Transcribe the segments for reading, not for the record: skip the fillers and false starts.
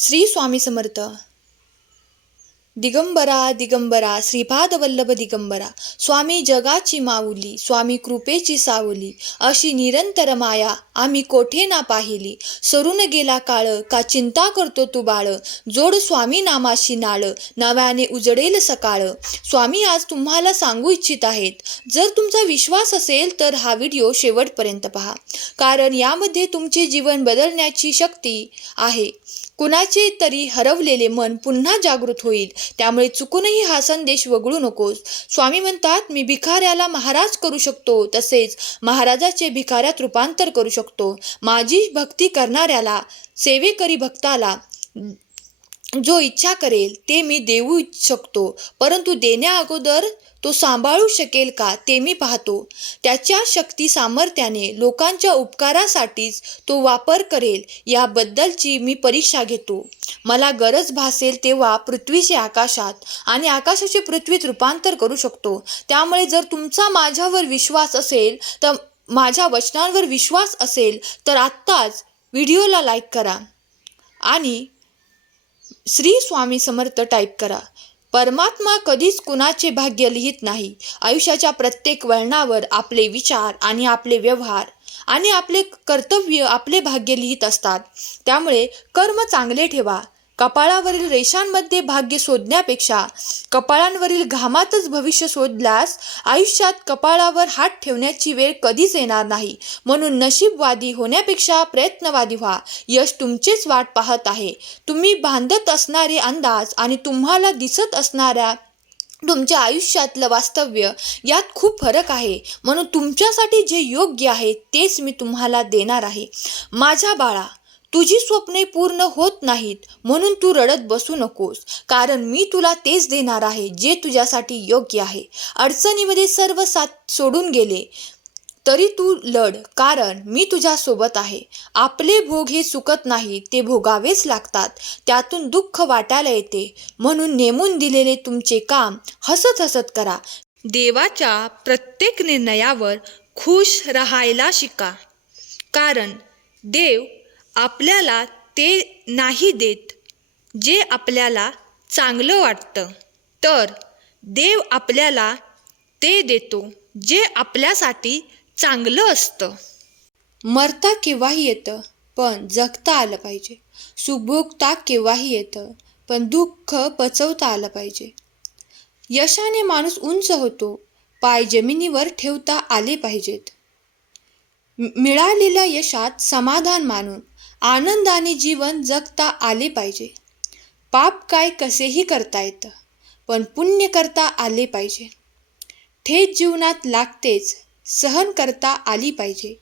श्री स्वामी समर्थ. दिगंबरा दिगंबरा श्रीपाद वल्लभ दिगंबरा, स्वामी जगाची माऊली, स्वामी कृपेची सावली, अशी निरंतर माया आम्ही कोठे ना पाहिली. सरून गेला काळ का चिंता करतो तू बाळ, जोड स्वामी नामाशी नाळ, नव्याने उजडेल सकाळ. स्वामी आज तुम्हाला सांगू इच्छित आहेत. जर तुमचा विश्वास असेल तर हा व्हिडिओ शेवटपर्यंत पहा, कारण यामध्ये तुमचे जीवन बदलण्याची शक्ती आहे. कुणाचे तरी हरवलेले मन पुन्हा जागृत होईल, त्यामुळे चुकूनही हा संदेश वगळू नकोस. स्वामी म्हणतात, मी भिकाऱ्याला महाराज करू शकतो, तसेच महाराजाचे भिकाऱ्यात रूपांतर करू शकतो. माझी भक्ती करणाऱ्याला, सेवेकरी भक्ताला जो इच्छा करेल ते मी देऊ शकतो, परंतु देण्या अगोदर तो सांभाळू शकेल का ते मी पाहतो. त्याच्या शक्ती सामर्थ्याने लोकांच्या उपकारासाठीच तो वापर करेल याबद्दलची मी परीक्षा घेतो. मला गरज भासेल तेव्हा पृथ्वीचे आकाशात आणि आकाशाचे पृथ्वीत रूपांतर करू शकतो. त्यामुळे जर तुमचा माझ्यावर विश्वास असेल, तर माझ्या वचनांवर विश्वास असेल तर आत्ताच व्हिडिओला लाईक करा आणि श्री स्वामी समर्थ टाईप करा. परमात्मा कधीच कुणाचे भाग्य लिहित नाही. आयुष्याच्या प्रत्येक वळणावर आपले विचार आणि आपले व्यवहार आणि आपले कर्तव्य आपले भाग्य लिहित असतात. त्यामुळे कर्म चांगले ठेवा. कपाळावरील रेषांमध्ये भाग्य शोधण्यापेक्षा कपाळांवरील घामातच भविष्य शोधल्यास आयुष्यात कपाळावर हात ठेवण्याची वेळ कधीच येणार नाही. म्हणून नशीबवादी होण्यापेक्षा प्रयत्नवादी व्हा. यश तुमचेच वाट पाहत आहे. तुम्ही बांधत असणारे अंदाज आणि तुम्हाला दिसत असणाऱ्या तुमच्या आयुष्यातलं वास्तव्य यात खूप फरक आहे. म्हणून तुमच्यासाठी जे योग्य आहे तेच मी तुम्हाला देणार आहे. माझ्या बाळा, तुझी स्वप्ने पूर्ण होत नाहीत म्हणून तू रडत बसू नकोस, कारण मी तुला तेच देणार आहे जे तुझ्यासाठी योग्य आहे. अडचणीमध्ये सर्व साथ सोडून गेले तरी तू लढ, कारण मी तुझ्यासोबत आहे. आपले भोग हे चुकत नाही, ते भोगावेच लागतात. त्यातून दुःख वाटायला येते, म्हणून नेमून दिलेले तुमचे काम हसत हसत करा. देवाच्या प्रत्येक निर्णयावर खुश राहायला शिका, कारण देव आपल्याला ते नाही देत जे आपल्याला चांगलं वाटतं, तर देव आपल्याला ते देतो जे आपल्यासाठी चांगलं असतं. मरता केव्हाही येतं, पण जगता आलं पाहिजे. सुभोगता केव्हाही येतं, पण दुःख पचवता आलं पाहिजे. यशाने माणूस उंच होतो, पाय जमिनीवर ठेवता आले पाहिजेत. मिळालेल्या यशात समाधान मानून आनंदाने जीवन जगता आले पाहिजे. पाप काय कसेही करता येतं, पण पुण्य करता आले पाहिजे. ठेच जीवनात लागतेच, सहन करता आली पाहिजे.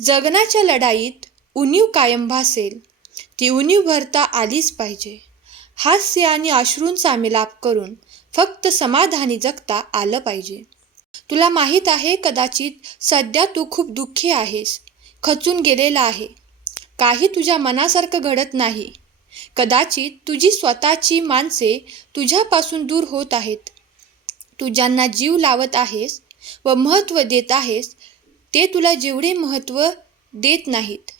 जगण्याच्या लढाईत उणीव कायम भासेल, ती उणीव भरता आलीच पाहिजे. हास्य आणि अश्रूंचा मिलाप करून फक्त समाधानी जगता आलं पाहिजे. तुला माहीत आहे, कदाचित सध्या तू खूप दुःखी आहेस, खचून गेलेला आहे. काही तुझ्या मनासारखं घडत नाही. कदाचित तुझी स्वतःची माणसे तुझ्यापासून दूर होत आहेत. तू ज्यांना जीव लावत आहेस व महत्त्व देत आहेस ते तुला जेवढे महत्त्व देत नाहीत.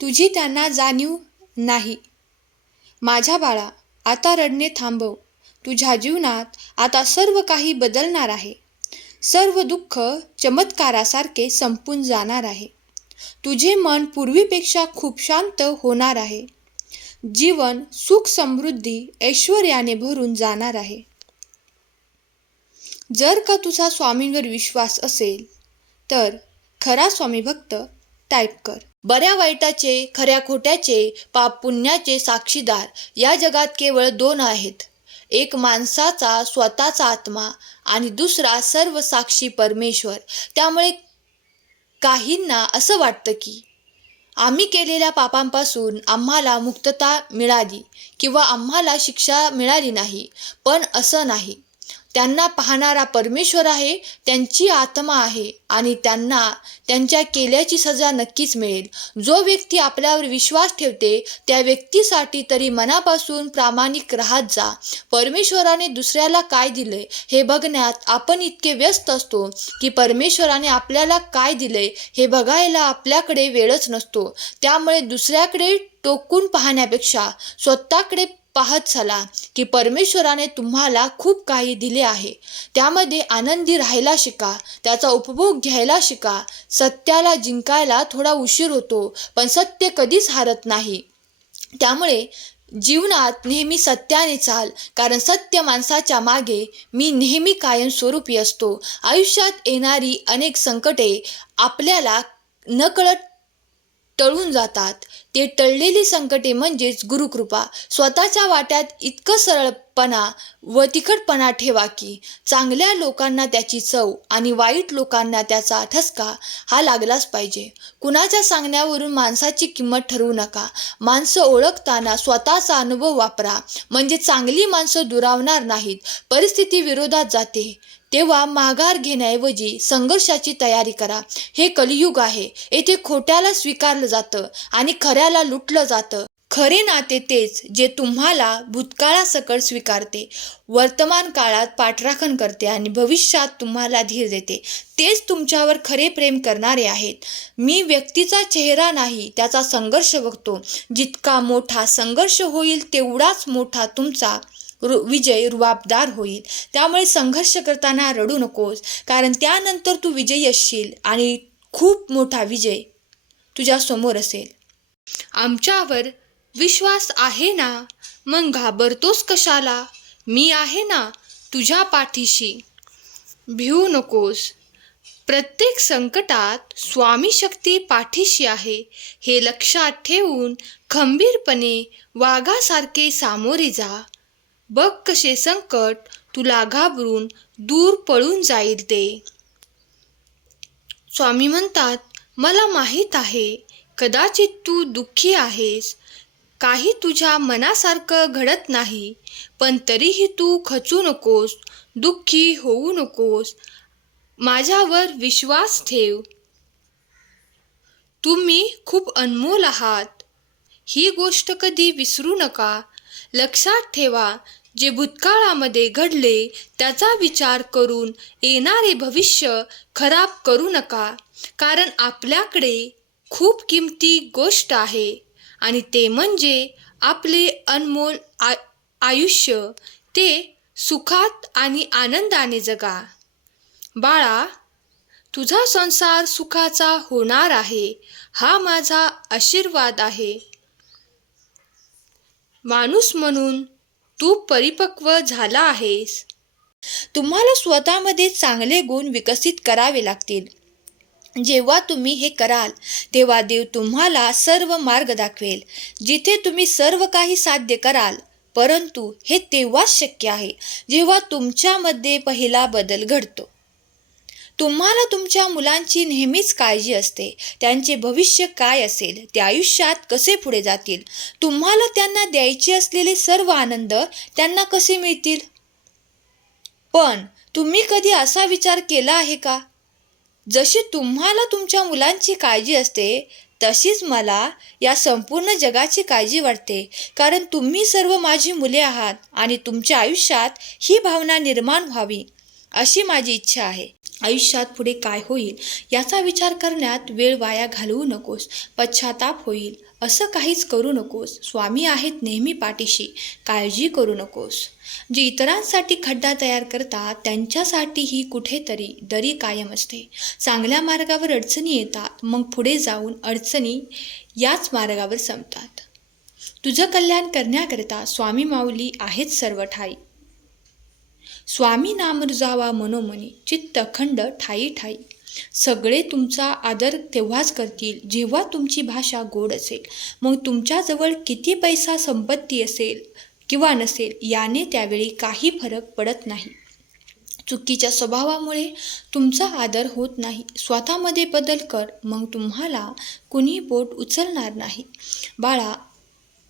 तुझी त्यांना जाणीव नाही. माझ्या बाळा, आता रडणे थांबव. तुझ्या जीवनात आता सर्व काही बदलणार आहे. सर्व दुःख चमत्कारासारखे संपून जाणार आहे. तुझे मन पूर्वीपेक्षा खूप शांत होणार आहे. जीवन सुख समृद्धी ऐश्वर्याने भरून जाणार आहे. जर का तुझा स्वामींवर विश्वास असेल तर खरा स्वामी भक्त टाईप कर. बऱ्या वाईटाचे, खऱ्या खोट्याचे, पाप पुण्याचे साक्षीदार या जगात केवळ दोन आहेत. एक माणसाचा स्वतःचा आत्मा आणि दुसरा सर्व साक्षी परमेश्वर. त्यामुळे काहींना असं वाटतं की आम्ही केलेल्या पापांपासून आम्हाला मुक्तता मिळाली किंवा आम्हाला शिक्षा मिळाली नाही, पण असं नाही. त्यांना पाहणारा परमेश्वर आहे, त्यांची आत्मा आहे आणि त्यांना त्यांच्या केल्याची सजा नक्कीच मिळेल. जो व्यक्ती आपल्यावर विश्वास ठेवते त्या व्यक्तीसाठी तरी मनापासून प्रामाणिक राहत जा. परमेश्वराने दुसऱ्याला काय दिले हे बघण्यात आपण इतके व्यस्त असतो की परमेश्वराने आपल्याला काय दिले हे बघायला आपल्याकडे वेळच नसतो. त्यामुळे दुसऱ्याकडे टोकून पाहण्यापेक्षा स्वतःकडे पाहत चला की परमेश्वराने तुम्हाला खूप काही दिले आहे. त्यामध्ये आनंदी राहायला शिका, त्याचा उपभोग घ्यायला शिका. सत्याला जिंकायला थोडा उशीर होतो, पण सत्य कधीच हारत नाही. त्यामुळे जीवनात नेहमी सत्याने चाल, कारण सत्य माणसाच्या मागे मी नेहमी कायमस्वरूपी असतो. आयुष्यात येणारी अनेक संकटे आपल्याला नकळत टळून जातात. ते टळलेली संकटे म्हणजेच गुरुकृपा. स्वतःच्या वाट्यात इतकं सरळपणा व तिखटपणा ठेवा की चांगल्या लोकांना त्याची चव आणि वाईट लोकांना त्याचा ठसका हा लागलाच पाहिजे. कुणाच्या सांगण्यावरून माणसाची किंमत ठरवू नका. माणसं ओळखताना स्वतःचा अनुभव वापरा, म्हणजे चांगली माणसं दुरावणार नाहीत. परिस्थिती विरोधात जाते तेव्हा माघार घेण्याऐवजी संघर्षाची तयारी करा. हे कलियुग आहे. येथे खोट्याला स्वीकारलं जातं आणि खऱ्याला लुटलं जातं. खरे नाते तेच जे तुम्हाला भूतकाळासकट स्वीकारते, वर्तमान काळात पाठराखण करते आणि भविष्यात तुम्हाला धीर देते. तेच तुमच्यावर खरे प्रेम करणारे आहेत. मी व्यक्तीचा चेहरा नाही, त्याचा संघर्ष बघतो. जितका मोठा संघर्ष होईल तेवढाच मोठा तुमचा विजय रुबाबदार होईल. त्यामुळे संघर्ष करताना रडू नकोस, कारण त्यानंतर तू विजयी असशील आणि खूप मोठा विजय तुझ्या समोर असेल. आमच्यावर विश्वास आहे ना, मग घाबरतोस कशाला? मी आहे ना तुझ्या पाठीशी, भिवू नकोस. प्रत्येक संकटात स्वामी शक्ती पाठीशी आहे हे लक्षात ठेवून खंबीरपणे वाघासारखे सामोरे जा. बघ कसे संकट तुला घाबरून दूर पळून जाईल ते. स्वामी म्हणतात, मला माहीत आहे कदाचित तू दुःखी आहेस, काही तुझ्या मनासारखं घडत नाही, पण तरीही तू खचू नकोस, दुःखी होऊ नकोस. माझ्यावर विश्वास ठेव. तुम्ही खूप अनमोल आहात, ही गोष्ट कधी विसरू नका. लक्षात ठेवा, जे भूतकाळामध्ये घडले त्याचा विचार करून येणारे भविष्य खराब करू नका, कारण आपल्याकडे खूप किमती गोष्ट आहे आणि ते म्हणजे आपले अनमोल आयुष्य. ते सुखात आणि आनंदाने जगा. बाळा, तुझा संसार सुखाचा होणार आहे, हा माझा आशीर्वाद आहे. माणूस म्हणून तू परिपक्व झाला आहेस. तुम्हाला स्वतःमध्ये चांगले गुण विकसित करावे लागतील. जेव्हा तुम्ही हे कराल तेव्हा देव तुम्हाला सर्व मार्ग दाखवेल, जिथे तुम्ही सर्व काही साध्य कराल. परंतु हे तेव्हाच शक्य आहे जेव्हा तुमच्यामध्ये पहिला बदल घडतो. तुम्हाला तुमच्या मुलांची नेहमीच काळजी असते. त्यांचे भविष्य काय असेल, ते आयुष्यात कसे पुढे जातील, तुम्हाला त्यांना द्यायचे असलेले सर्व आनंद त्यांना कसे मिळतील. पण तुम्ही कधी असा विचार केला आहे का, जशी तुम्हाला तुमच्या मुलांची काळजी असते तशीच मला या संपूर्ण जगाची काळजी वाटते, कारण तुम्ही सर्व माझी मुले आहात आणि तुमच्या आयुष्यात ही भावना निर्माण व्हावी अशी माझी इच्छा आहे. आयुष्यात पुढे काय होईल याचा विचार करण्यात वेळ वाया घालवू नकोस. पश्चाताप होईल असं काहीच करू नकोस. स्वामी आहेत नेहमी पाठीशी, काळजी करू नकोस. जे इतरांसाठी खड्डा तयार करतात त्यांच्यासाठीही कुठेतरी दरी कायम असते. चांगल्या मार्गावर अडचणी येतात, मग पुढे जाऊन अडचणी याच मार्गावर संपतात. तुझं कल्याण करण्याकरता स्वामी माऊली आहेत सर्व ठाई. स्वामी नाम रुजावा मनोमनी, चित्त अखंड ठाई ठाई. सगळे तुमचा आदर तेव्हाच करतील जेव्हा तुमची भाषा गोड असेल. मग तुमच्याजवळ किती पैसा संपत्ती असेल किंवा नसेल याने त्यावेळी काही फरक पडत नाही. चुकीच्या स्वभावामुळे तुमचा आदर होत नाही. स्वतःमध्ये बदल कर, मग तुम्हाला कुणी बोट उचलणार नाही. बाळा,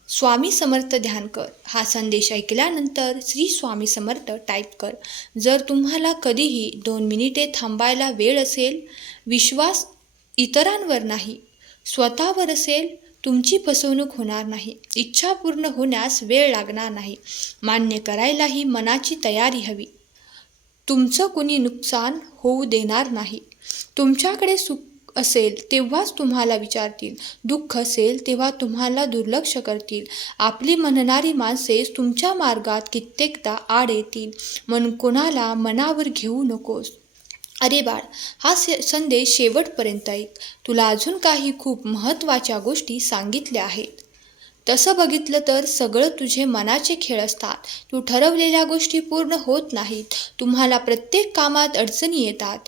स्वामी समर्थ ध्यान कर. हा संदेश ऐकल्यानंतर श्री स्वामी समर्थ टाईप कर. जर तुम्हाला कधीही 2 मिनिटे थांबायला वेळ असेल, विश्वास इतरांवर नाही स्वतःवर असेल, तुमची फसवणूक होणार नाही, इच्छा पूर्ण होण्यास वेळ लागणार नाही, मान्य करायलाही मनाची तयारी हवी. तुमचं कुणी नुकसान होऊ देणार नाही. तुमच्याकडे सुख असेल तेव्हाच तुम्हाला विचारतील, दुःख असेल तेव्हा तुम्हाला दुर्लक्ष करतील. आपली म्हणणारी माणसेच तुमच्या मार्गात कित्येकदा आड येतील. म्हणून कोणाला मनावर घेऊ नकोस. अरे बाळ, हा संदेश शेवटपर्यंत ऐक. तुला अजून काही खूप महत्त्वाच्या गोष्टी सांगितल्या आहेत. तसं बघितलं तर सगळं तुझे मनाचे खेळ असतात. तू ठरवलेल्या गोष्टी पूर्ण होत नाहीत. तुम्हाला प्रत्येक कामात अडचणी येतात.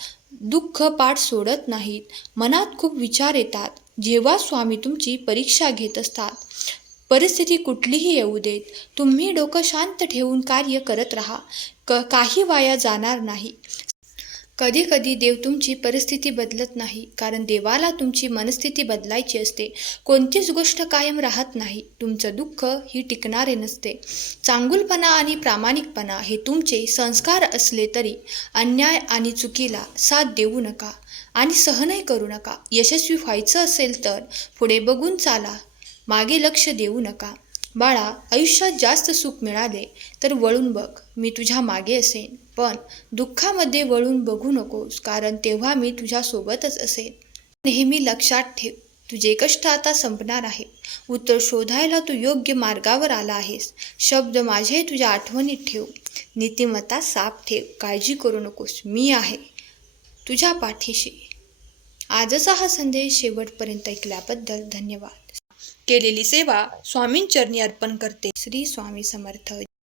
दुःख पाठ सोडत नाहीत. मनात खूप विचार येतात. जेव्हा स्वामी तुमची परीक्षा घेत असतात, परिस्थिती कुठलीही येऊ देत, तुम्ही डोकं शांत ठेवून कार्य करत राहा. काही वाया जाणार नाही. कधी कधी देव तुमची परिस्थिती बदलत नाही, कारण देवाला तुमची मनस्थिती बदलायची असते. कोणतीच गोष्ट कायम राहत नाही. तुमचं दुःख ही टिकणारे नसते. चांगुलपणा आणि प्रामाणिकपणा हे तुमचे संस्कार असले तरी अन्याय आणि चुकीला साथ देऊ नका आणि सहनही करू नका. यशस्वी व्हायचं असेल तर पुढे बघून चाला, मागे लक्ष देऊ नका. बाळा, आयुष्यात जास्त सुख मिळाले तर वळून बघ, मी तुझ्या मागे असेन. पण दुःखामध्ये वळून बघू नकोस, कारण तेव्हा मी तुझ्यासोबतच असेन. नेहमी लक्षात ठेव, तुझे कष्ट आता संपणार आहे. उत्तर शोधायला तू योग्य मार्गावर आला आहेस. शब्द माझे तुझ्या आठवणीत ठेव. नीतिमत्ता साफ ठेव. काळजी करू नकोस, मी आहे तुझ्या पाठीशी. आजचा हा संदेश शेवटपर्यंत ऐकल्याबद्दल धन्यवाद. केलेली सेवा स्वामींचरणी अर्पण करते. श्री स्वामी समर्थ.